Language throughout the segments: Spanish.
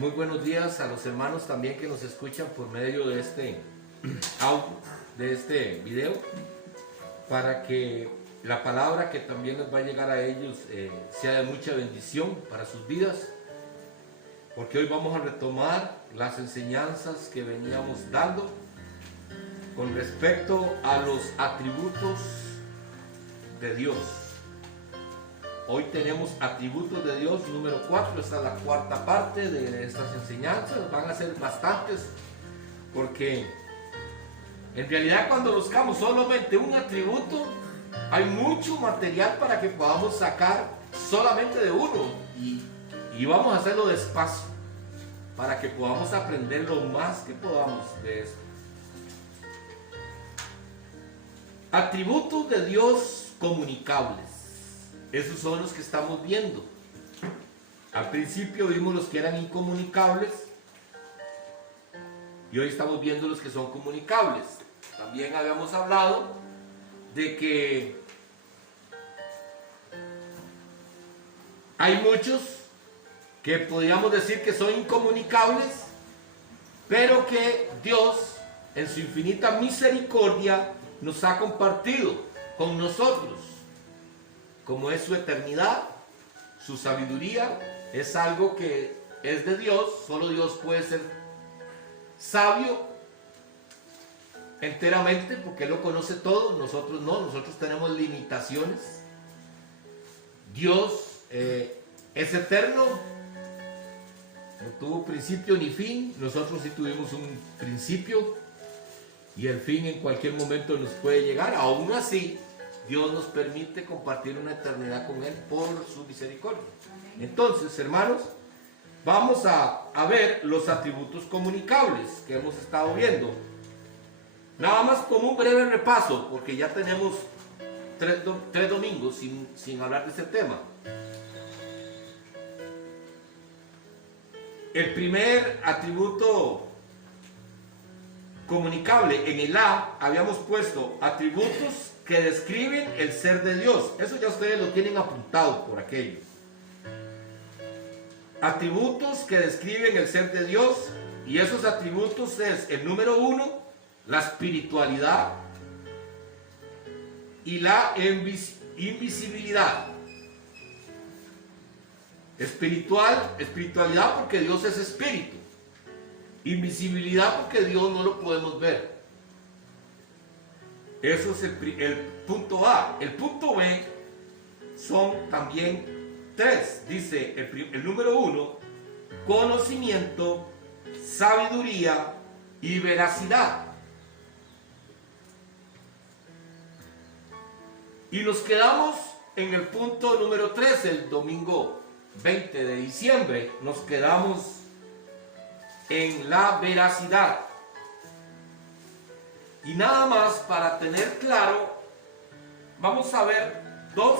Muy buenos días a los hermanos también que nos escuchan por medio de este audio, de este video, para que la palabra que también les va a llegar a ellos sea de mucha bendición para sus vidas, porque hoy vamos a retomar las enseñanzas que veníamos dando con respecto a los atributos de Dios. Hoy tenemos atributos de Dios número 4, esta es la cuarta parte de estas enseñanzas, van a ser bastantes, porque en realidad cuando buscamos solamente un atributo, hay mucho material para que podamos sacar solamente de uno, y vamos a hacerlo despacio, para que podamos aprender lo más que podamos de esto. Atributos de Dios comunicables. Esos son los que estamos viendo. Al principio vimos los que eran incomunicables y hoy estamos viendo los que son comunicables. También habíamos hablado de que hay muchos que podríamos decir que son incomunicables, pero que Dios en su infinita misericordia nos ha compartido con nosotros. Como es su eternidad, su sabiduría, es algo que es de Dios. Solo Dios puede ser sabio enteramente porque Él lo conoce todo. Nosotros no, nosotros tenemos limitaciones. Dios es eterno, no tuvo principio ni fin. Nosotros sí tuvimos un principio y el fin en cualquier momento nos puede llegar. Aún así, Dios nos permite compartir una eternidad con Él por su misericordia. Entonces, hermanos, vamos a ver los atributos comunicables que hemos estado viendo. Nada más como un breve repaso, porque ya tenemos tres domingos sin hablar de ese tema. El primer atributo comunicable, en el A habíamos puesto atributos que describen el ser de Dios. Eso ya ustedes lo tienen apuntado por aquello. Atributos que describen el ser de Dios, y esos atributos es el número 1, la espiritualidad y la invisibilidad. Espiritualidad porque Dios es espíritu. Invisibilidad porque Dios no lo podemos ver. Eso es el punto A. El punto B son también 3. Dice el número 1, conocimiento, sabiduría y veracidad. Y nos quedamos en el punto número 3, el domingo 20 de diciembre. Nos quedamos en la veracidad. Y nada más para tener claro, vamos a ver dos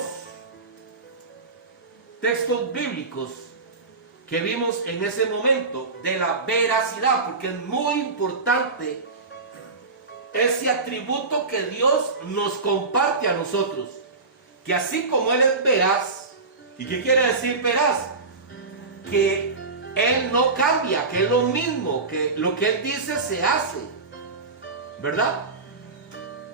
textos bíblicos que vimos en ese momento de la veracidad, porque es muy importante ese atributo que Dios nos comparte a nosotros, que así como Él es veraz. ¿Y qué quiere decir veraz? Que Él no cambia, que es lo mismo, que lo que Él dice se hace, ¿verdad?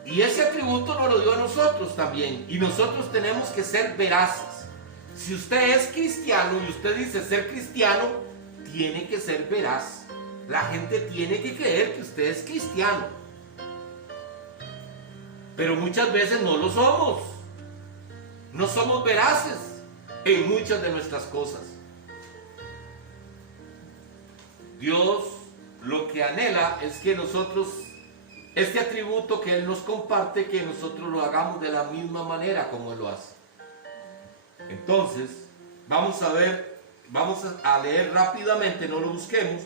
Y ese atributo nos lo dio a nosotros también, y nosotros tenemos que ser veraces. Si usted es cristiano y usted dice ser cristiano, tiene que ser veraz. La gente tiene que creer que usted es cristiano, pero muchas veces no lo somos. No somos veraces en muchas de nuestras cosas. Dios lo que anhela es que nosotros, este atributo que Él nos comparte, que nosotros lo hagamos de la misma manera como Él lo hace. Entonces, vamos a ver, vamos a leer rápidamente, no lo busquemos.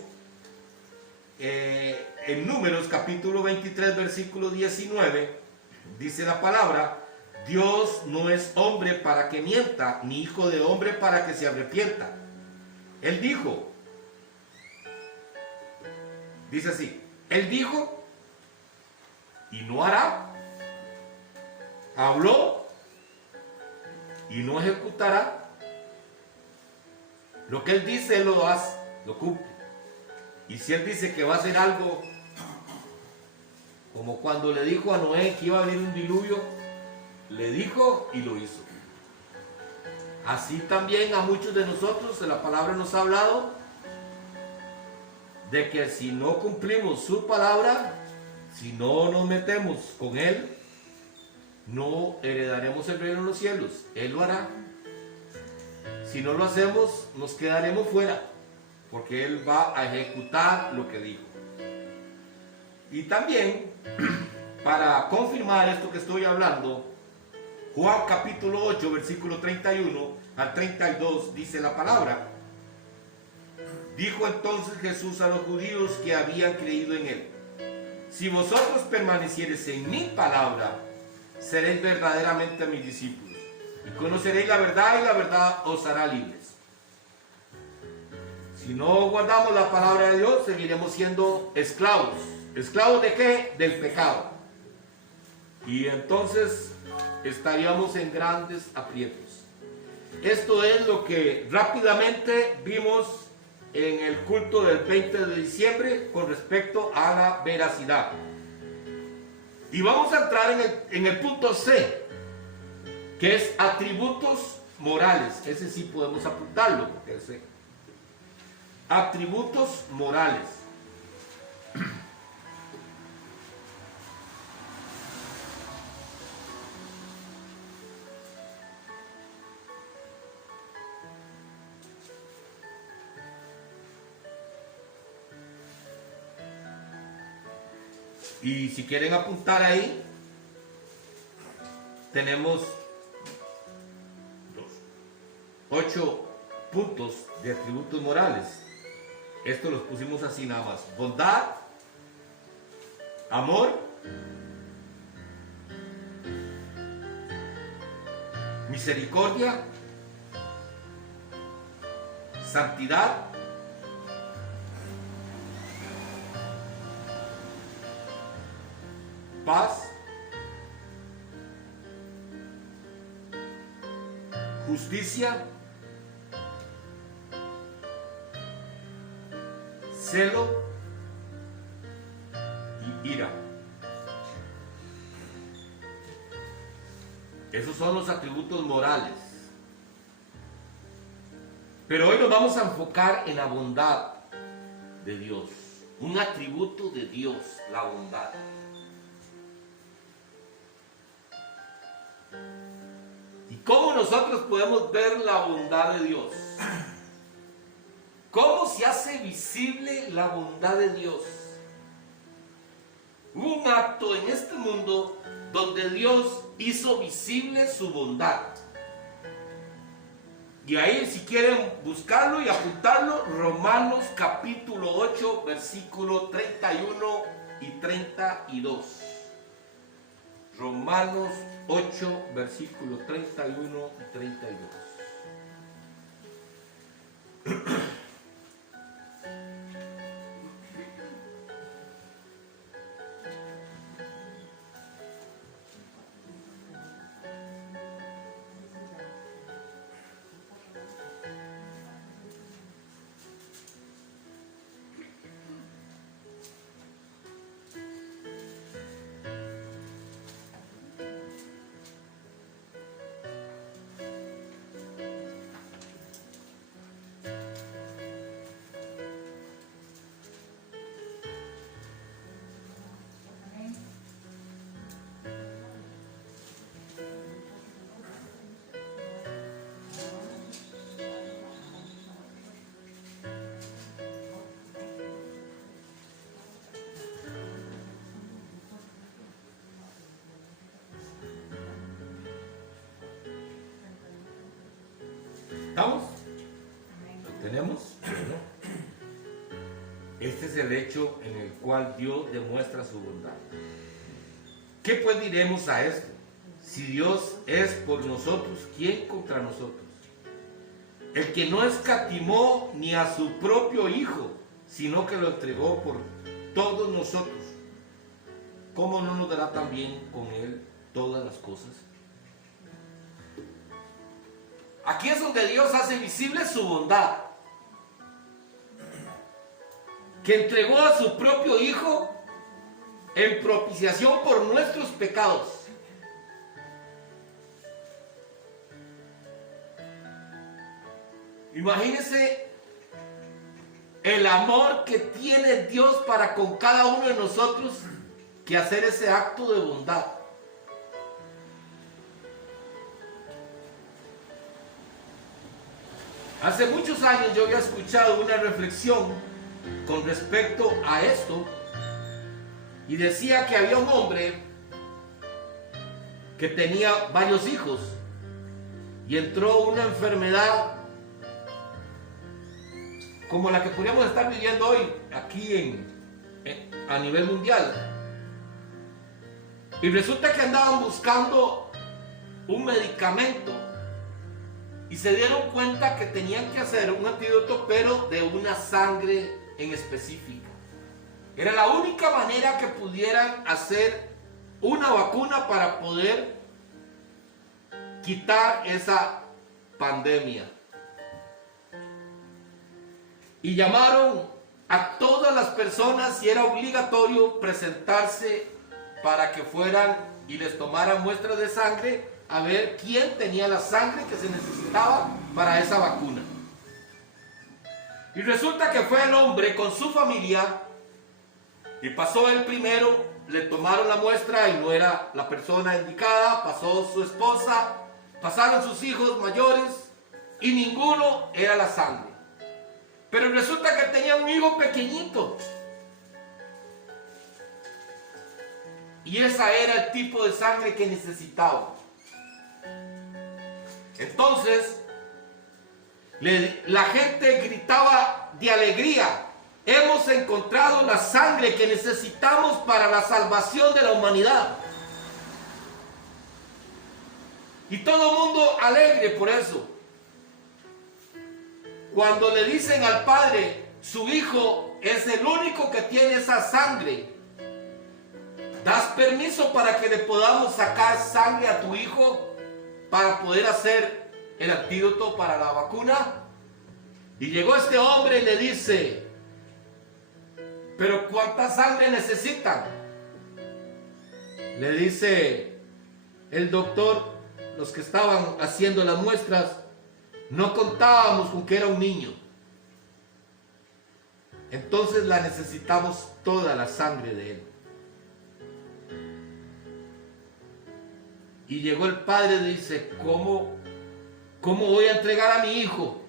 En Números capítulo 23, versículo 19, dice la palabra: Dios no es hombre para que mienta, ni hijo de hombre para que se arrepienta. Él dijo, dice así, Él dijo y no hará, habló y no ejecutará. Lo que Él dice, Él lo hace. lo cumple. Y si Él dice que va a hacer algo, como cuando le dijo a Noé que iba a venir un diluvio, le dijo y lo hizo. Así también a muchos de nosotros la palabra nos ha hablado de que si no cumplimos su palabra, si no nos metemos con Él, no heredaremos el reino de los cielos. Él lo hará. Si no lo hacemos, nos quedaremos fuera, porque Él va a ejecutar lo que dijo. Y también, para confirmar esto que estoy hablando, Juan capítulo 8, versículo 31 al 32 dice la palabra: dijo entonces Jesús a los judíos que habían creído en Él: si vosotros permaneciereis en mi palabra, seréis verdaderamente mis discípulos, y conoceréis la verdad, y la verdad os hará libres. Si no guardamos la palabra de Dios, seguiremos siendo esclavos. ¿Esclavos de qué? Del pecado. Y entonces estaríamos en grandes aprietos. Esto es lo que rápidamente vimos en el culto del 20 de diciembre con respecto a la veracidad. Y vamos a entrar en el punto C, que es atributos morales. Ese sí podemos apuntarlo, porque es atributos morales. Y si quieren apuntar ahí, tenemos 8 puntos de atributos morales. Esto los pusimos así nada más: bondad, amor, misericordia, santidad, paz, justicia, celo y ira. Esos son los atributos morales. Pero hoy nos vamos a enfocar en la bondad de Dios. Un atributo de Dios, la bondad. ¿Y cómo nosotros podemos ver la bondad de Dios? ¿Cómo se hace visible la bondad de Dios? Hubo un acto en este mundo donde Dios hizo visible su bondad. Y ahí, si quieren buscarlo y apuntarlo, Romanos capítulo 8, versículo 31 y 32. Romanos 8, versículo 31 y 32. ¿Estamos? ¿Lo tenemos? Bueno, este es el hecho en el cual Dios demuestra su bondad. ¿Qué pues diremos a esto? Si Dios es por nosotros, ¿quién contra nosotros? El que no escatimó ni a su propio Hijo, sino que lo entregó por todos nosotros, ¿cómo no nos dará también con Él todas las cosas? Aquí es donde Dios hace visible su bondad. que entregó a su propio Hijo en propiciación por nuestros pecados. Imagínense el amor que tiene Dios para con cada uno de nosotros, que hacer ese acto de bondad. Hace muchos años yo había escuchado una reflexión con respecto a esto, y decía que había un hombre que tenía varios hijos y entró una enfermedad como la que podríamos estar viviendo hoy aquí a nivel mundial. Y resulta que andaban buscando un medicamento y se dieron cuenta que tenían que hacer un antídoto, pero de una sangre en específica. Era la única manera que pudieran hacer una vacuna para poder quitar esa pandemia. Y llamaron a todas las personas y era obligatorio presentarse para que fueran y les tomaran muestras de sangre a ver quién tenía la sangre que se necesitaba para esa vacuna. Y resulta que fue el hombre con su familia y pasó él primero, le tomaron la muestra y no era la persona indicada, pasó su esposa, pasaron sus hijos mayores y ninguno era la sangre. Pero resulta que tenía un hijo pequeñito. Y esa era el tipo de sangre que necesitaba. Entonces, la gente gritaba de alegría: hemos encontrado la sangre que necesitamos para la salvación de la humanidad. Y todo el mundo alegre por eso. Cuando le dicen al padre, su hijo es el único que tiene esa sangre, ¿das permiso para que le podamos sacar sangre a tu hijo para poder hacer el antídoto para la vacuna? Y llegó este hombre y le dice: ¿pero cuánta sangre necesitan? Le dice el doctor, los que estaban haciendo las muestras, no contábamos con que era un niño. Entonces la necesitamos toda la sangre de él. Y llegó el padre y dice: ¿Cómo voy a entregar a mi hijo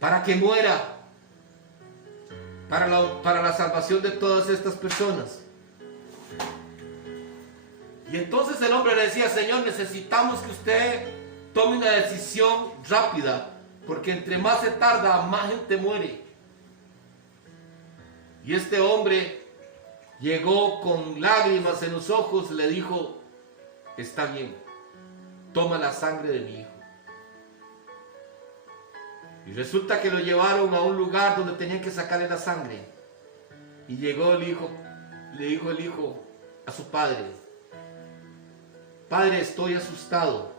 para que muera para la salvación de todas estas personas? Y entonces el hombre le decía: Señor, necesitamos que usted tome una decisión rápida, porque entre más se tarda, más gente muere. Y este hombre llegó con lágrimas en los ojos y le dijo: está bien, toma la sangre de mi hijo. Y resulta que lo llevaron a un lugar donde tenían que sacarle la sangre. Y llegó el hijo, le dijo el hijo a su padre: Padre, estoy asustado,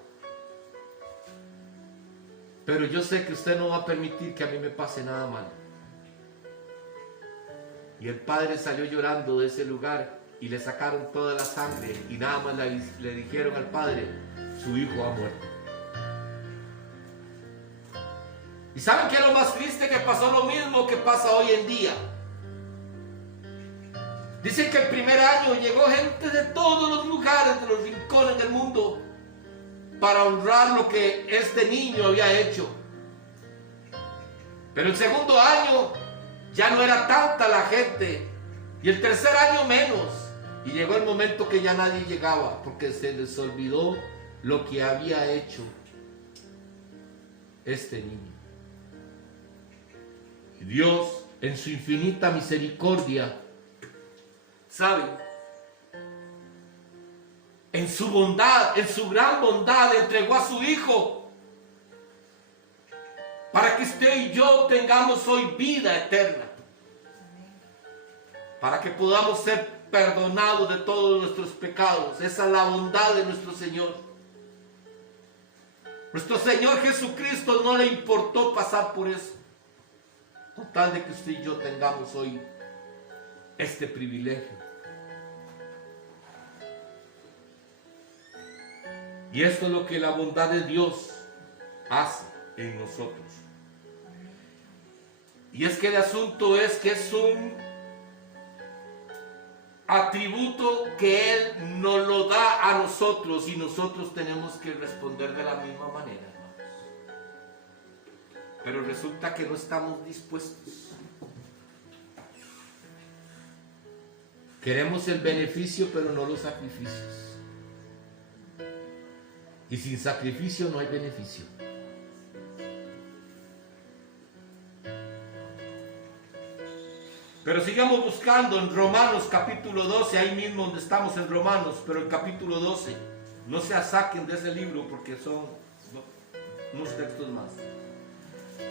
pero yo sé que usted no va a permitir que a mí me pase nada malo. Y el padre salió llorando de ese lugar y le sacaron toda la sangre y nada más le dijeron al padre: su hijo ha muerto. ¿Y saben qué es lo más triste? Que pasó lo mismo que pasa hoy en día. Dicen que el primer año llegó gente de todos los lugares, de los rincones del mundo, para honrar lo que este niño había hecho. Pero el segundo año ya no era tanta la gente, y el tercer año menos. Y llegó el momento que ya nadie llegaba, porque se les olvidó lo que había hecho este niño. Y Dios, en su infinita misericordia, ¿sabe? En su bondad, en su gran bondad, entregó a su Hijo para que usted y yo tengamos hoy vida eterna, para que podamos ser perdonados de todos nuestros pecados. Esa es la bondad de nuestro Señor. Nuestro Señor Jesucristo no le importó pasar por eso. con tal de que usted y yo tengamos hoy este privilegio. Y esto es lo que la bondad de Dios hace en nosotros. Y es que el asunto es que es un atributo que Él nos lo da a nosotros y nosotros tenemos que responder de la misma manera, hermanos. Pero resulta que no estamos dispuestos. Queremos el beneficio, pero no los sacrificios. Y sin sacrificio no hay beneficio. Pero sigamos buscando en Romanos capítulo 12, ahí mismo donde estamos en Romanos, pero el capítulo 12, no se saquen de ese libro porque son unos textos más.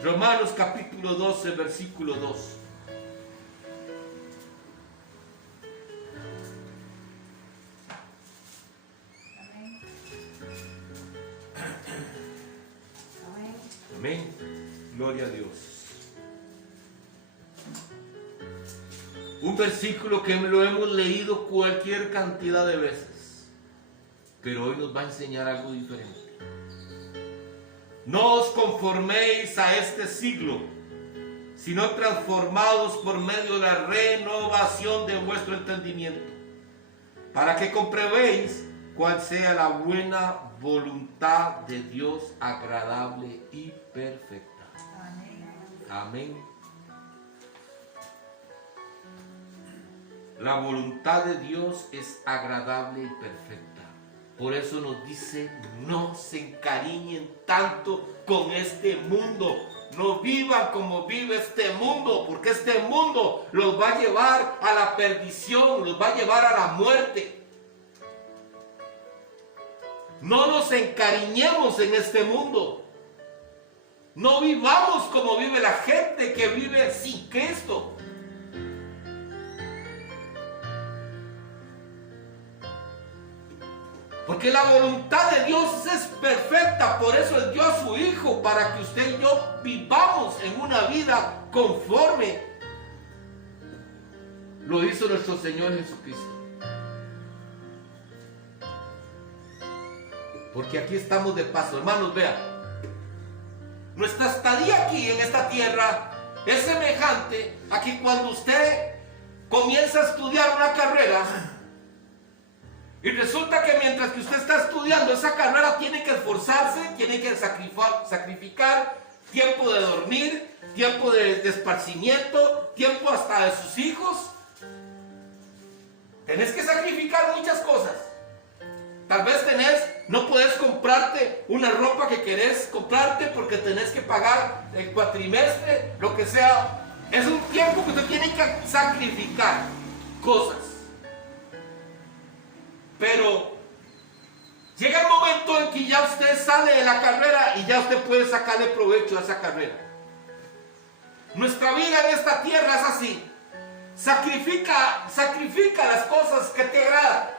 Romanos capítulo 12, versículo 2. Amén. Gloria a Dios. Un versículo que lo hemos leído cualquier cantidad de veces, pero hoy nos va a enseñar algo diferente. No os conforméis a este siglo, sino transformados por medio de la renovación de vuestro entendimiento, para que comprobéis cuál sea la buena voluntad de Dios, agradable y perfecta. Amén. La voluntad de Dios es agradable y perfecta. Por eso nos dice, no se encariñen tanto con este mundo. No vivan como vive este mundo, porque este mundo los va a llevar a la perdición, los va a llevar a la muerte. No nos encariñemos en este mundo. No vivamos como vive la gente que vive sin Cristo. Porque la voluntad de Dios es perfecta, por eso Él dio a su Hijo, para que usted y yo vivamos en una vida conforme lo hizo nuestro Señor Jesucristo. Porque aquí estamos de paso, hermanos, vean. Nuestra estadía aquí en esta tierra es semejante a que cuando usted comienza a estudiar una carrera, y resulta que mientras que usted está estudiando esa carrera tiene que esforzarse, tiene que sacrificar tiempo de dormir, tiempo de esparcimiento, tiempo hasta de sus hijos. Tenés que sacrificar muchas cosas. Tal vez no puedes comprarte una ropa que querés comprarte porque tenés que pagar el cuatrimestre, lo que sea. Es un tiempo que usted tiene que sacrificar cosas. Pero llega el momento en que ya usted sale de la carrera y ya usted puede sacarle provecho a esa carrera. Nuestra vida en esta tierra es así. Sacrifica las cosas que te agradan.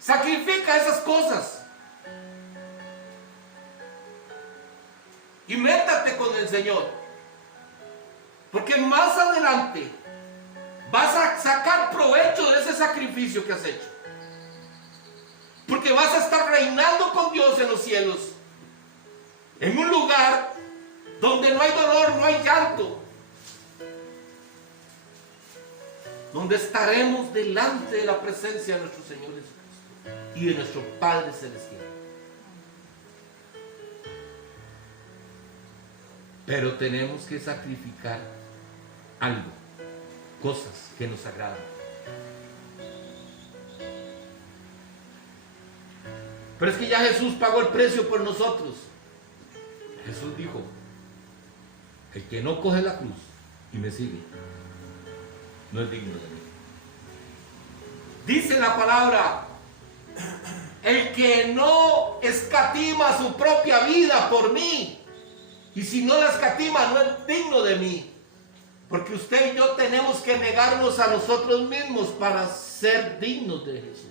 Sacrifica esas cosas. Y métate con el Señor. Porque más adelante vas a sacar provecho de ese sacrificio que has hecho. Porque vas a estar reinando con Dios en los cielos. En un lugar donde no hay dolor, no hay llanto. Donde estaremos delante de la presencia de nuestro Señor Jesucristo y de nuestro Padre Celestial. Pero tenemos que sacrificar algo. Cosas que nos agradan. Pero es que ya Jesús pagó el precio por nosotros. Jesús dijo, el que no coge la cruz y me sigue, no es digno de mí. Dice la palabra, el que no escatima su propia vida por mí, y si no la escatima no es digno de mí. Porque usted y yo tenemos que negarnos a nosotros mismos para ser dignos de Jesús.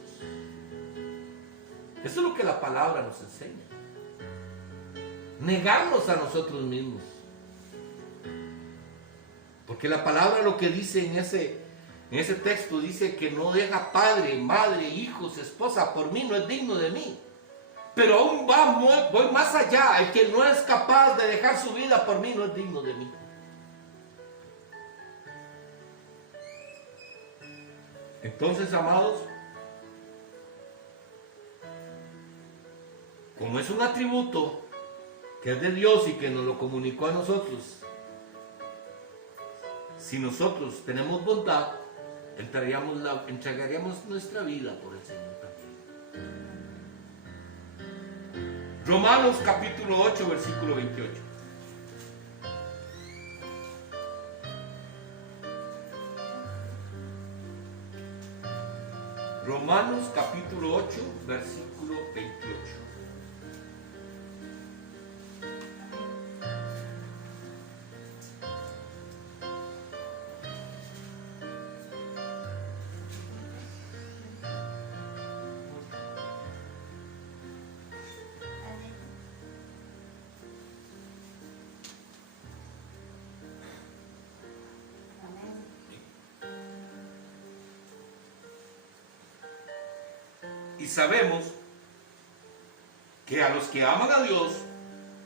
Eso es lo que la palabra nos enseña. Negarnos a nosotros mismos. Porque la palabra lo que dice en ese texto, dice que no deja padre, madre, hijos, esposa, por mí no es digno de mí. Pero aún voy más allá. El que no es capaz de dejar su vida por mí no es digno de mí. Entonces, amados, como es un atributo que es de Dios y que nos lo comunicó a nosotros, si nosotros tenemos bondad, entregaríamos nuestra vida por el Señor también. Romanos capítulo 8, versículo 28. Romanos capítulo 8, versículo 28. Y sabemos que a los que aman a Dios,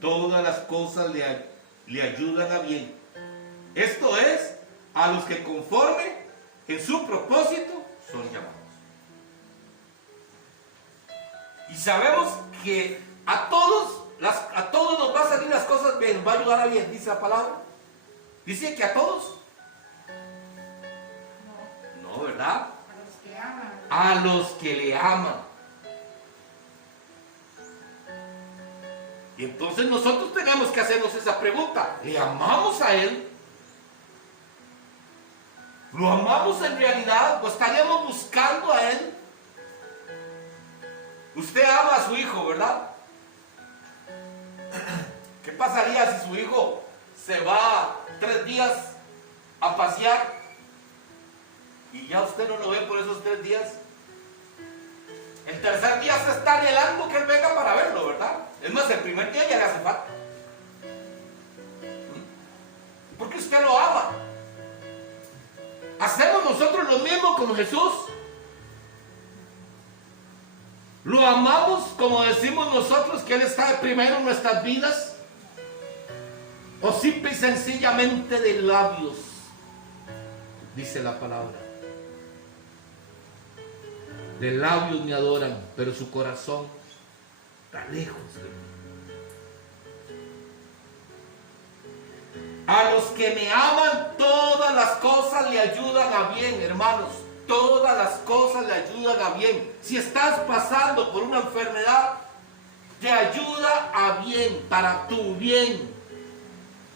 todas las cosas le ayudan a bien. Esto es, a los que conforme en su propósito son llamados. Y sabemos que a todos nos va a salir las cosas bien, nos va a ayudar a bien, dice la palabra. Dice que a todos. No, ¿verdad? A los que le aman. Y entonces nosotros tenemos que hacernos esa pregunta. ¿Le amamos a Él? ¿Lo amamos en realidad? ¿O estaríamos buscando a Él? Usted ama a su hijo, ¿verdad? ¿Qué pasaría si su hijo se va 3 días a pasear y ya usted no lo ve por esos 3 días? El tercer día se está anhelando que él venga para verlo, ¿verdad? Es más, el primer día ya le hace falta. Porque usted lo ama. ¿Hacemos nosotros lo mismo con Jesús? ¿Lo amamos como decimos nosotros que Él está de primero en nuestras vidas? ¿O simple y sencillamente de labios? Dice la palabra. De labios me adoran, pero su corazón está lejos de mí. A los que me aman, todas las cosas le ayudan a bien, hermanos. Todas las cosas le ayudan a bien. Si estás pasando por una enfermedad, te ayuda a bien, para tu bien.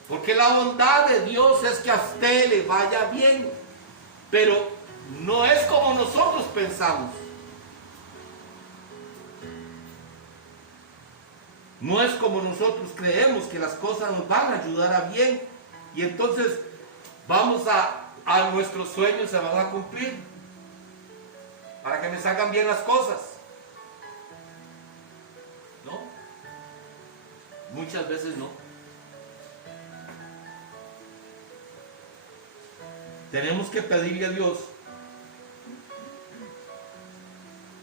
Porque la bondad de Dios es que a usted le vaya bien. Pero no es como nosotros pensamos. No es como nosotros creemos que las cosas nos van a ayudar a bien. Y entonces vamos a nuestros sueños se van a cumplir. Para que me salgan bien las cosas. ¿No? Muchas veces no. Tenemos que pedirle a Dios.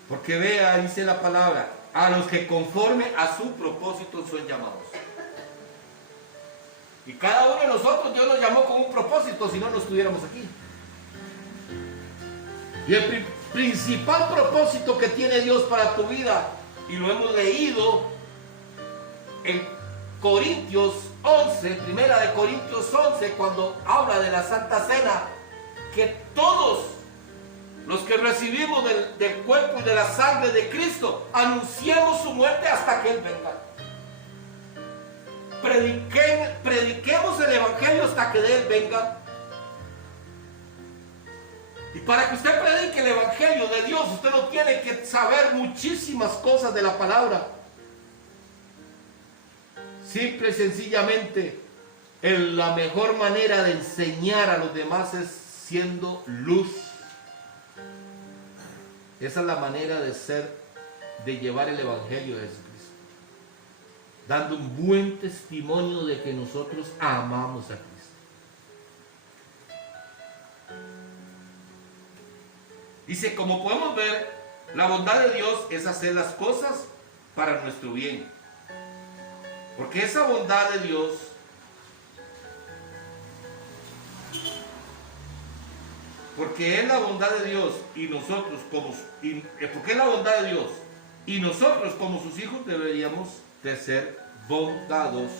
Porque vea, dice la palabra, a los que conforme a su propósito son llamados. Y cada uno de nosotros Dios nos llamó con un propósito, si no, no estuviéramos aquí. Y el principal propósito que tiene Dios para tu vida, y lo hemos leído en Corintios 11, primera de Corintios 11, cuando habla de la Santa Cena, que todos los que recibimos del cuerpo y de la sangre de Cristo, anunciemos su muerte hasta que Él venga. Prediquemos el Evangelio hasta que de Él venga. Y para que usted predique el Evangelio de Dios, usted no tiene que saber muchísimas cosas de la palabra. Simple y sencillamente, la mejor manera de enseñar a los demás es siendo luz. Esa es la manera de llevar el Evangelio de Jesucristo. Dando un buen testimonio de que nosotros amamos a Cristo. Dice, como podemos ver, la bondad de Dios es hacer las cosas para nuestro bien. Porque esa bondad de Dios porque es la bondad de Dios y nosotros porque es la bondad de Dios y nosotros como sus hijos deberíamos de ser bondadosos.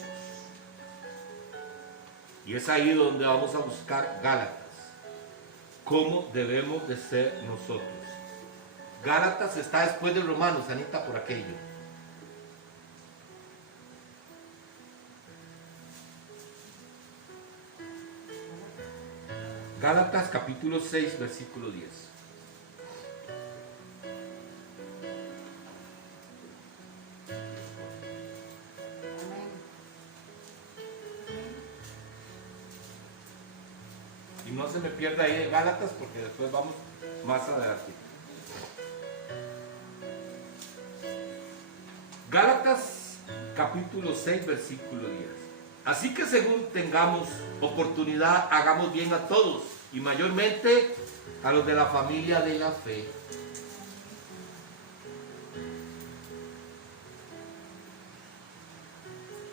Y es ahí donde vamos a buscar Gálatas. ¿Cómo debemos de ser nosotros? Gálatas está después de Romanos, Anita, por aquello. Gálatas capítulo 6, versículo 10. Y no se me pierda ahí de Gálatas porque después vamos más adelante. Gálatas capítulo 6, versículo 10. Así que según tengamos oportunidad, hagamos bien a todos y mayormente a los de la familia de la fe.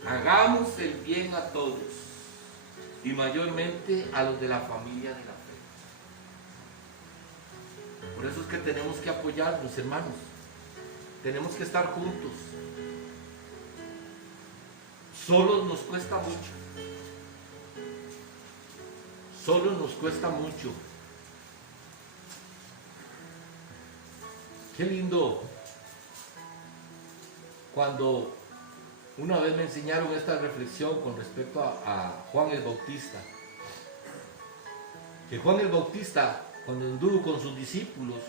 Hagamos el bien a todos y mayormente a los de la familia de la fe. Por eso es que tenemos que apoyarnos, hermanos. Tenemos que estar juntos. Solos nos cuesta mucho. Solos nos cuesta mucho. Qué lindo cuando una vez me enseñaron esta reflexión con respecto a Juan el Bautista. Que Juan el Bautista, cuando anduvo con sus discípulos,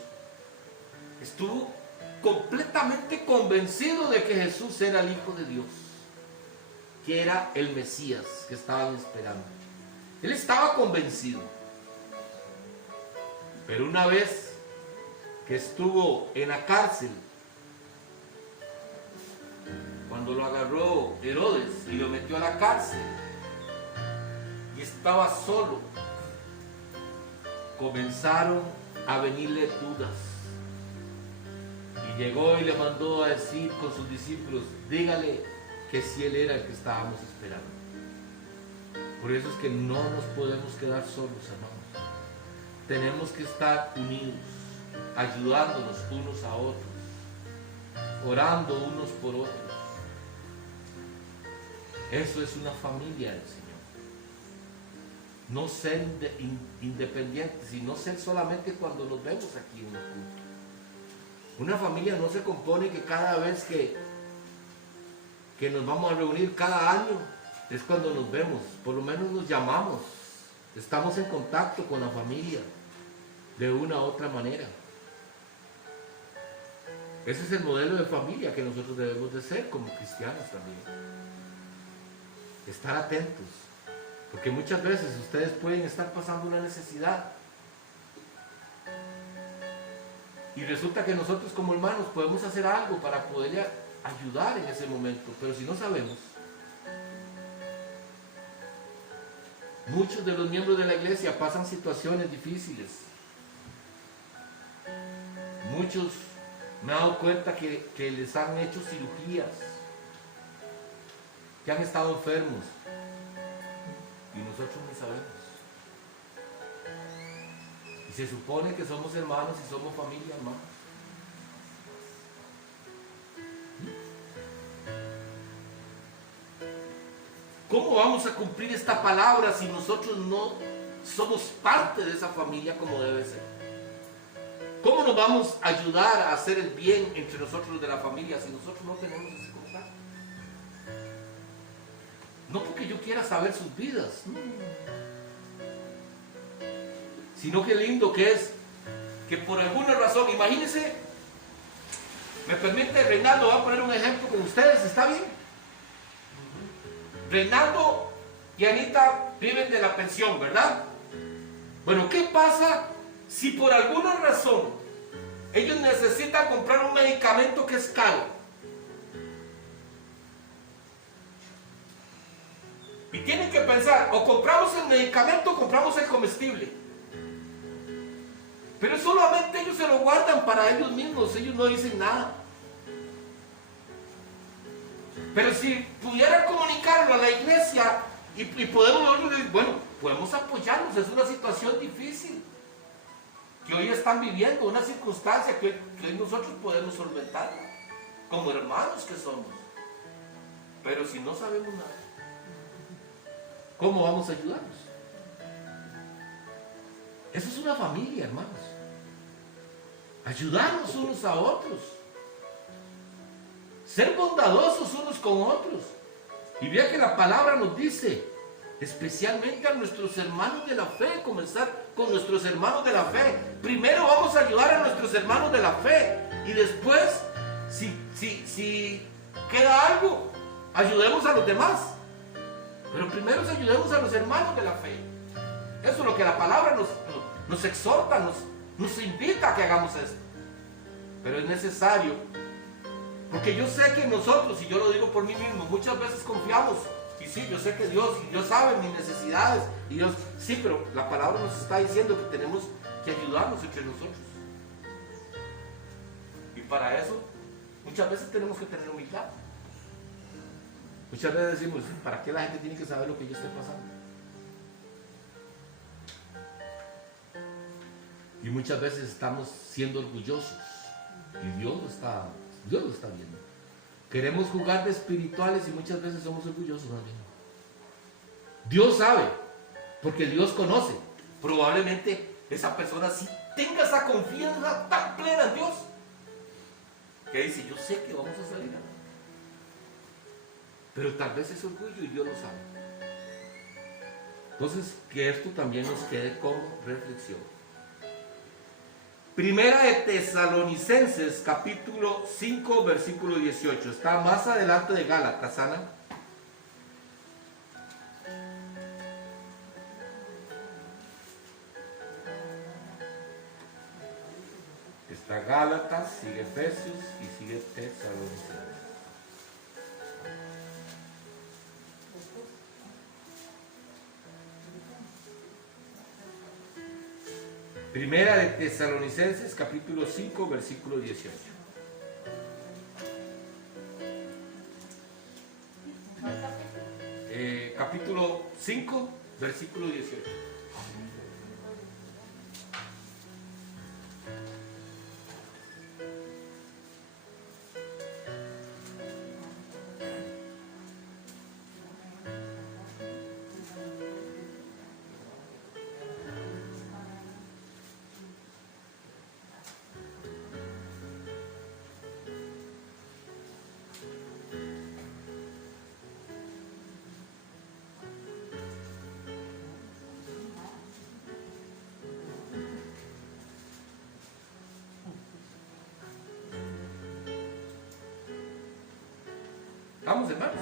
estuvo completamente convencido de que Jesús era el Hijo de Dios, que era el Mesías que estaban esperando. Él estaba convencido. Pero una vez que estuvo en la cárcel, cuando lo agarró Herodes y lo metió a la cárcel, y estaba solo, comenzaron a venirle dudas. Y llegó y le mandó a decir con sus discípulos, dígale que si él era el que estábamos esperando. Por eso es que no nos podemos quedar solos, hermanos. Tenemos que estar unidos, ayudándonos unos a otros, orando unos por otros. Eso es una familia del Señor. No ser independientes y no ser solamente cuando nos vemos aquí en el culto. Una familia no se compone que cada vez que nos vamos a reunir cada año es cuando nos vemos, por lo menos nos llamamos, estamos en contacto con la familia de una u otra manera. Ese es el modelo de familia que nosotros debemos de ser como cristianos también. Estar atentos, porque muchas veces ustedes pueden estar pasando una necesidad y resulta que nosotros como hermanos podemos hacer algo para poderle ayudar en ese momento, pero si no sabemos, muchos de los miembros de la iglesia pasan situaciones difíciles. Muchos me he dado cuenta que les han hecho cirugías, que han estado enfermos y nosotros ni sabemos. Y se supone que somos hermanos y somos familia, hermanos. ¿Cómo vamos a cumplir esta palabra si nosotros no somos parte de esa familia como debe ser? ¿Cómo nos vamos a ayudar a hacer el bien entre nosotros de la familia si nosotros no tenemos ese contacto? No porque yo quiera saber sus vidas, no. Sino que lindo que es que por alguna razón, imagínense, me permite Reinaldo, voy a poner un ejemplo con ustedes, ¿está bien? Reinaldo y Anita viven de la pensión, ¿verdad? Bueno, ¿qué pasa si por alguna razón ellos necesitan comprar un medicamento que es caro? Y tienen que pensar, o compramos el medicamento o compramos el comestible. Pero solamente ellos se lo guardan para ellos mismos, ellos no dicen nada. Pero si pudieran comunicarlo a la iglesia y podemos nosotros decir, bueno, podemos apoyarnos, es una situación difícil que hoy están viviendo, una circunstancia que hoy nosotros podemos solventarla, como hermanos que somos. Pero si no sabemos nada, ¿cómo vamos a ayudarnos? Eso es una familia, hermanos. Ayudarnos unos a otros. Ser bondadosos unos con otros. Y vea que la palabra nos dice, especialmente a nuestros hermanos de la fe, comenzar con nuestros hermanos de la fe. Primero vamos a ayudar a nuestros hermanos de la fe. Y después, si queda algo, ayudemos a los demás. Pero primero ayudemos a los hermanos de la fe. Eso es lo que la palabra nos exhorta, nos invita a que hagamos esto. Pero es necesario, porque yo sé que nosotros, y yo lo digo por mí mismo, muchas veces confiamos, y sí, yo sé que Dios sabe mis necesidades, y Dios, sí, pero la palabra nos está diciendo que tenemos que ayudarnos entre nosotros. Y para eso, muchas veces tenemos que tener humildad. Muchas veces decimos, ¿para qué la gente tiene que saber lo que yo estoy pasando? Y muchas veces estamos siendo orgullosos. Y Dios lo está viendo. Queremos jugar de espirituales y muchas veces somos orgullosos también. Dios sabe, porque Dios conoce. Probablemente esa persona sí tenga esa confianza tan plena en Dios, que dice, yo sé que vamos a salir adelante. Pero tal vez es orgullo y Dios lo sabe. Entonces, que esto también nos quede como reflexión. Primera de Tesalonicenses, capítulo 5, versículo 18. Está más adelante de Gálatas, Ana. Está Gálatas, sigue Efesios y sigue Tesalonicenses. Primera de Tesalonicenses, capítulo 5, versículo 18. Capítulo 5, versículo 18. Vamos, hermanos.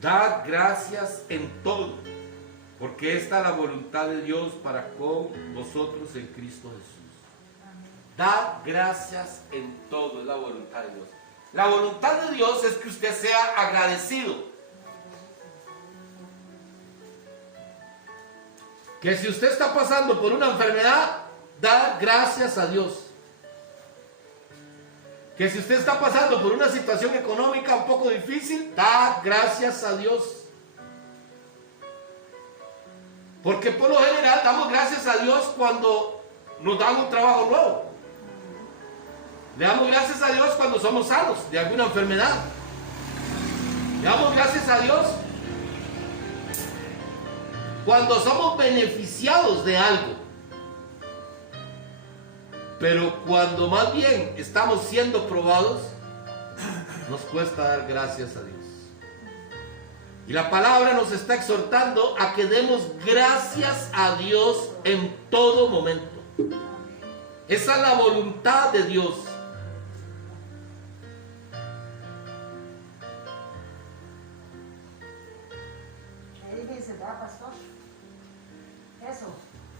Dad gracias en todo, porque esta es la voluntad de Dios para con vosotros en Cristo Jesús. Dad gracias en todo, es la voluntad de Dios. La voluntad de Dios es que usted sea agradecido. Que si usted está pasando por una enfermedad, dad gracias a Dios. Que si usted está pasando por una situación económica un poco difícil, da gracias a Dios. Porque por lo general damos gracias a Dios cuando nos dan un trabajo nuevo. Le damos gracias a Dios cuando somos sanos de alguna enfermedad. Le damos gracias a Dios cuando somos beneficiados de algo. Pero cuando más bien estamos siendo probados, nos cuesta dar gracias a Dios. Y la palabra nos está exhortando a que demos gracias a Dios en todo momento. Esa es la voluntad de Dios. Eso.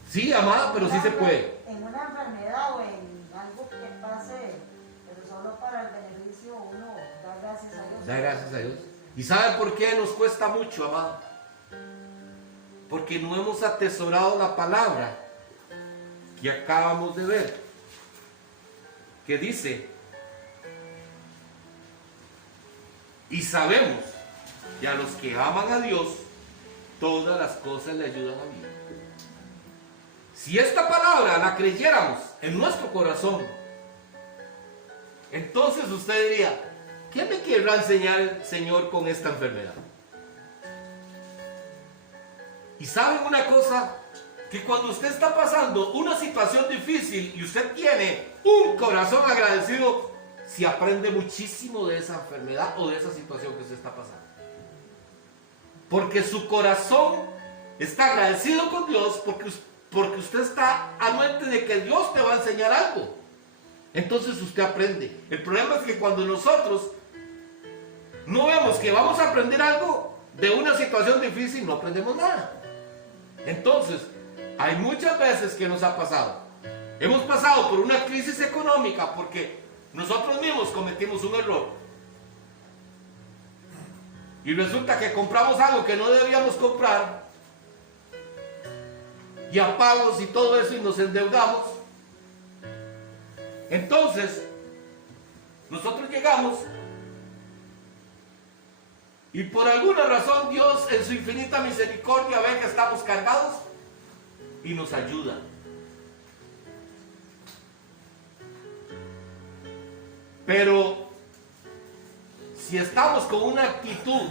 Sí, amada, pero sí se puede. En una enfermedad o en algo que pase, pero solo para el beneficio, uno da gracias a Dios. Da gracias a Dios. ¿Y sabe por qué nos cuesta mucho, amada? Porque no hemos atesorado la palabra que acabamos de ver, que dice, y sabemos que a los que aman a Dios, todas las cosas le ayudan a bien. Si esta palabra la creyéramos en nuestro corazón, entonces usted diría, ¿qué me querrá enseñar el Señor con esta enfermedad? Y saben una cosa, que cuando usted está pasando una situación difícil y usted tiene un corazón agradecido, se aprende muchísimo de esa enfermedad o de esa situación que usted está pasando. Porque su corazón está agradecido con Dios, porque usted está anuente de que Dios te va a enseñar algo. Entonces usted aprende. El problema es que cuando nosotros no vemos que vamos a aprender algo de una situación difícil, no aprendemos nada. Entonces, hay muchas veces que nos ha pasado. Hemos pasado por una crisis económica porque nosotros mismos cometimos un error. Y resulta que compramos algo que no debíamos comprar. Y a pagos y todo eso y nos endeudamos. Entonces, nosotros llegamos y por alguna razón Dios en su infinita misericordia ve que estamos cargados y nos ayuda. Pero si estamos con una actitud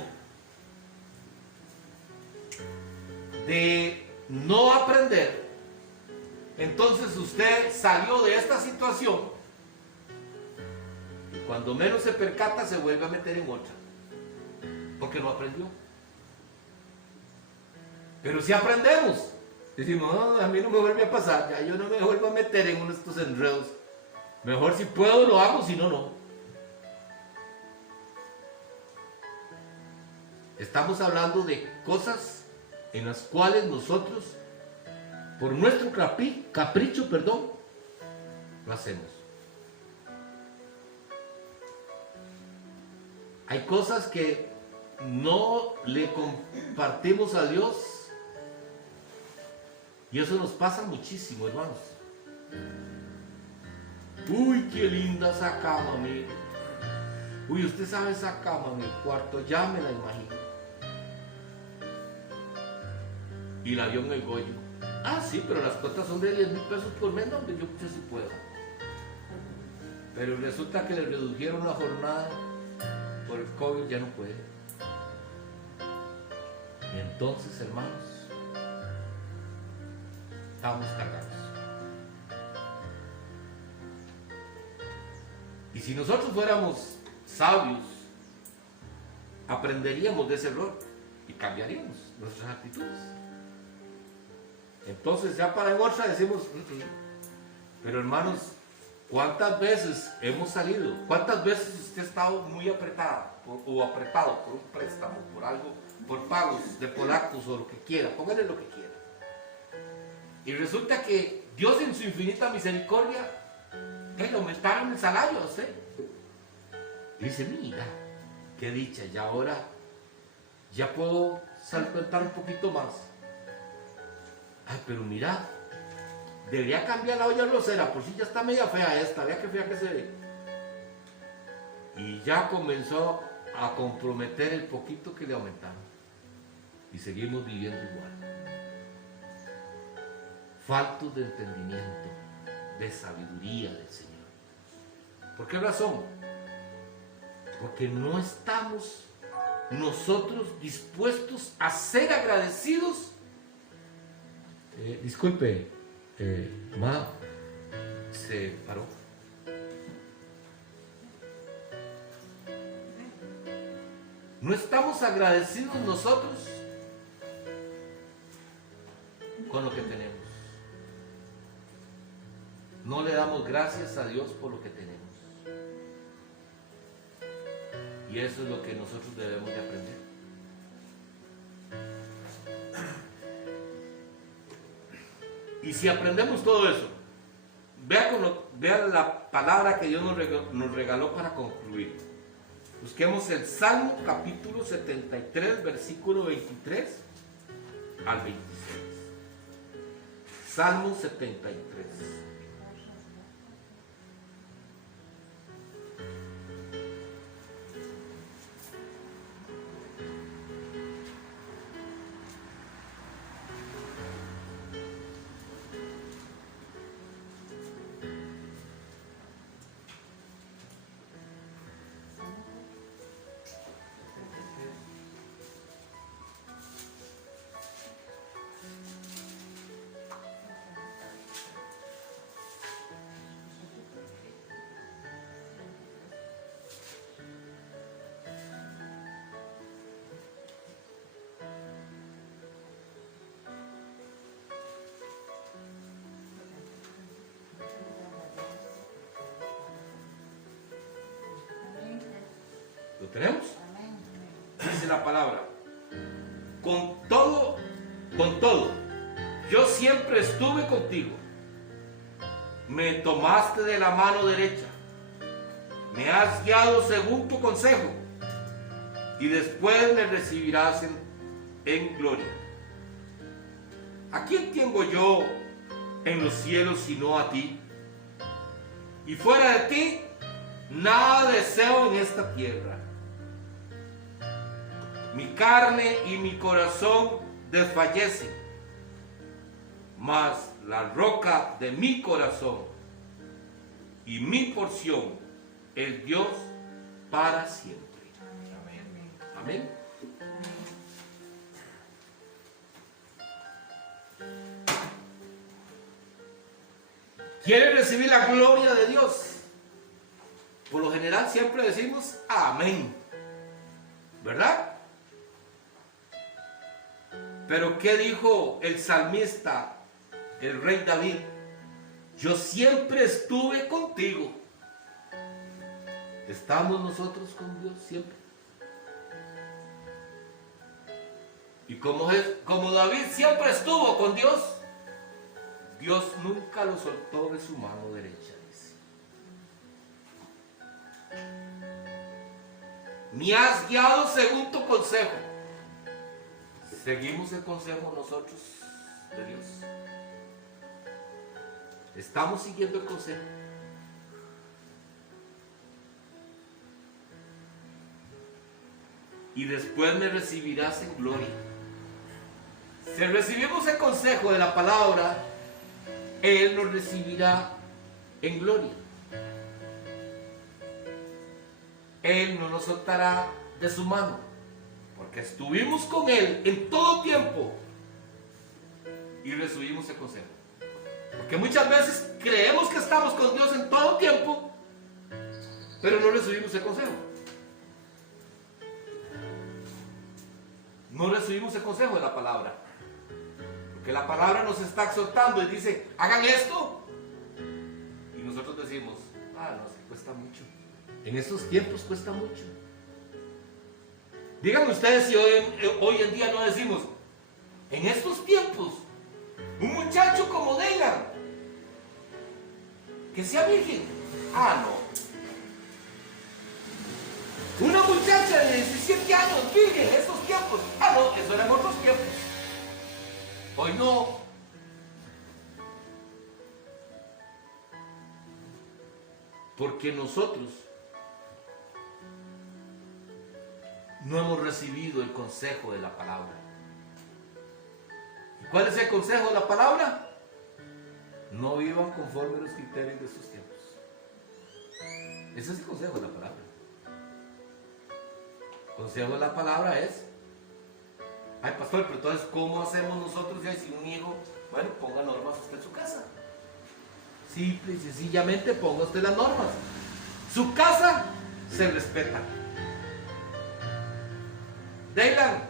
de no aprender, entonces usted salió de esta situación y cuando menos se percata se vuelve a meter en otra, porque no aprendió. Pero si aprendemos, decimos, no, a mí no me vuelve a pasar, ya yo no me vuelvo a meter en uno de estos enredos. Mejor si puedo lo hago, si no, no. Estamos hablando de cosas en las cuales nosotros, por nuestro capricho, lo hacemos. Hay cosas que no le compartimos a Dios y eso nos pasa muchísimo, hermanos. Uy, qué linda esa cama, amigo. Uy, usted sabe esa cama en el cuarto, ya me la imagino. Y la vio en el Goyo. Ah, sí, pero las cuotas son de 10,000 pesos por mes, donde yo sí puedo. Pero resulta que le redujeron la jornada por el COVID, ya no puede. Y entonces, hermanos, estamos cargados. Y si nosotros fuéramos sabios, aprenderíamos de ese error y cambiaríamos nuestras actitudes. Entonces ya para en otra decimos, pero hermanos, ¿cuántas veces hemos salido? ¿Cuántas veces usted ha estado muy apretado o apretado por un préstamo, por algo, por pagos de polacos o lo que quiera? Póngale lo que quiera. Y resulta que Dios en su infinita misericordia le aumentaron el salario a usted. Y dice, mira, qué dicha, y ahora ya puedo saltar un poquito más. Ay, pero mira, debería cambiar la olla rosera, por si ya está media fea esta, vea qué fea que se ve. Y ya comenzó a comprometer el poquito que le aumentaron. Y seguimos viviendo igual. Faltos de entendimiento, de sabiduría del Señor. ¿Por qué razón? Porque no estamos nosotros dispuestos a ser agradecidos. Disculpe, ma, se paró. No estamos agradecidos nosotros con lo que tenemos. No le damos gracias a Dios por lo que tenemos. Y eso es lo que nosotros debemos de aprender. Y si aprendemos todo eso, vea la palabra que Dios nos regaló para concluir. Busquemos el Salmo capítulo 73, versículo 23 al 26. Salmo 73. ¿Lo tenemos? Dice la palabra: con todo, yo siempre estuve contigo. Me tomaste de la mano derecha. Me has guiado según tu consejo. Y después me recibirás en gloria. ¿A quién tengo yo en los cielos sino a ti? Y fuera de ti, nada deseo en esta tierra. Mi carne y mi corazón desfallecen, mas la roca de mi corazón y mi porción es Dios para siempre. Amén. ¿Quiere recibir la gloria de Dios? Por lo general siempre decimos amén, ¿verdad? Pero ¿qué dijo el salmista, el rey David? Yo siempre estuve contigo. ¿Estamos nosotros con Dios siempre? Y como David siempre estuvo con Dios, Dios nunca lo soltó de su mano derecha, dice. Me has guiado según tu consejo. ¿Seguimos el consejo nosotros de Dios? ¿Estamos siguiendo el consejo? Y después me recibirás en gloria. Si recibimos el consejo de la palabra, Él nos recibirá en gloria. Él no nos soltará de su mano, porque estuvimos con Él en todo tiempo y recibimos el consejo. Porque muchas veces creemos que estamos con Dios en todo tiempo, pero no recibimos el consejo. No recibimos el consejo de la palabra. Porque la palabra nos está exhortando y dice, hagan esto. Y nosotros decimos, no, es que cuesta mucho. En estos tiempos cuesta mucho. Díganme ustedes si hoy en día no decimos, en estos tiempos, un muchacho como Dylan, que sea virgen. No. Una muchacha de 17 años virgen en estos tiempos. No, eso eran otros tiempos. Hoy no. Porque nosotros no hemos recibido el consejo de la palabra. ¿Y cuál es el consejo de la palabra? No vivan conforme a los criterios de estos tiempos. Ese es el consejo de la palabra. El consejo de la palabra es, pastor, pero entonces ¿cómo hacemos nosotros ya si un hijo? Bueno, ponga normas usted en su casa. Simple y sencillamente ponga usted las normas. Su casa se respeta. Dylan,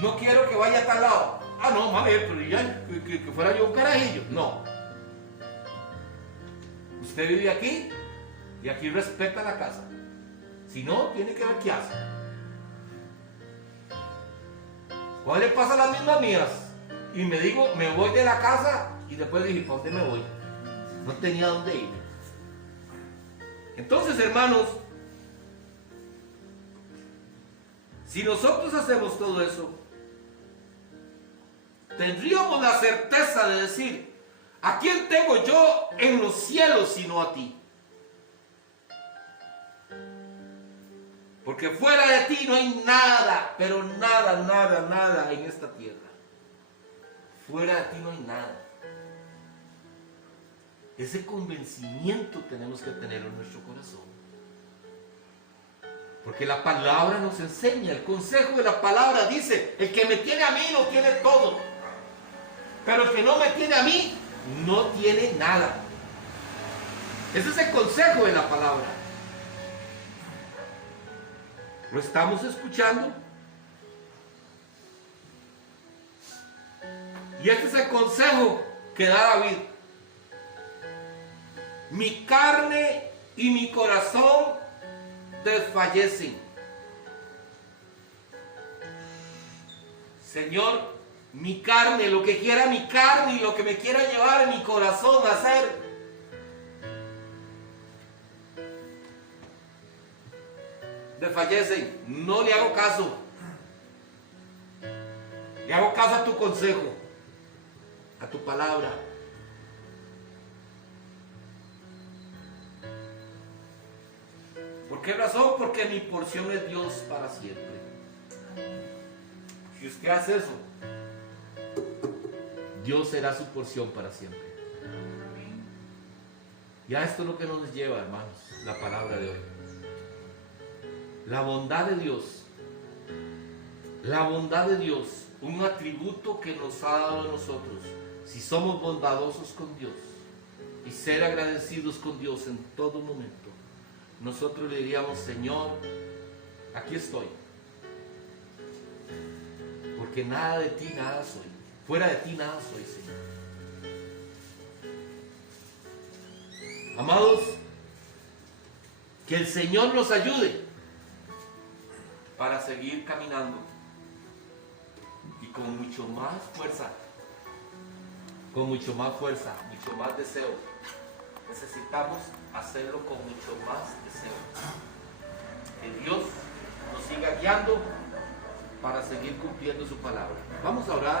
no quiero que vaya a tal lado. No, mami, pero ya que fuera yo un carajillo. No. Usted vive aquí y aquí respeta la casa. Si no, tiene que ver qué hace. ¿Cuál le pasa a las mismas mías? Y me digo, me voy de la casa y después dije, ¿para dónde me voy? No tenía dónde ir. Entonces, hermanos, si nosotros hacemos todo eso, tendríamos la certeza de decir: ¿a quién tengo yo en los cielos sino a ti? Porque fuera de ti no hay nada, pero nada, nada, nada en esta tierra. Fuera de ti no hay nada. Ese convencimiento tenemos que tener en nuestro corazón. Porque la palabra nos enseña, el consejo de la palabra dice: el que me tiene a mí lo tiene todo. Pero el que no me tiene a mí no tiene nada. Ese es el consejo de la palabra. ¿Lo estamos escuchando? Y este es el consejo que da David. Mi carne y mi corazón desfallecen. Señor, mi carne, lo que quiera mi carne y lo que me quiera llevar mi corazón a hacer, desfallecen. No le hago caso. Le hago caso a tu consejo, a tu palabra. ¿Por qué razón? Porque mi porción es Dios para siempre. Si usted hace eso, Dios será su porción para siempre. Y a esto es lo que nos lleva, hermanos, la palabra de hoy. La bondad de Dios. La bondad de Dios, un atributo que nos ha dado a nosotros. Si somos bondadosos con Dios y ser agradecidos con Dios en todo momento, nosotros le diríamos: Señor, aquí estoy. Porque nada de ti, nada soy. Fuera de ti, nada soy, Señor. Amados, que el Señor nos ayude para seguir caminando y con mucho más fuerza, mucho más deseo. Necesitamos hacerlo con mucho más deseo. Que Dios nos siga guiando para seguir cumpliendo su palabra. Vamos a orar.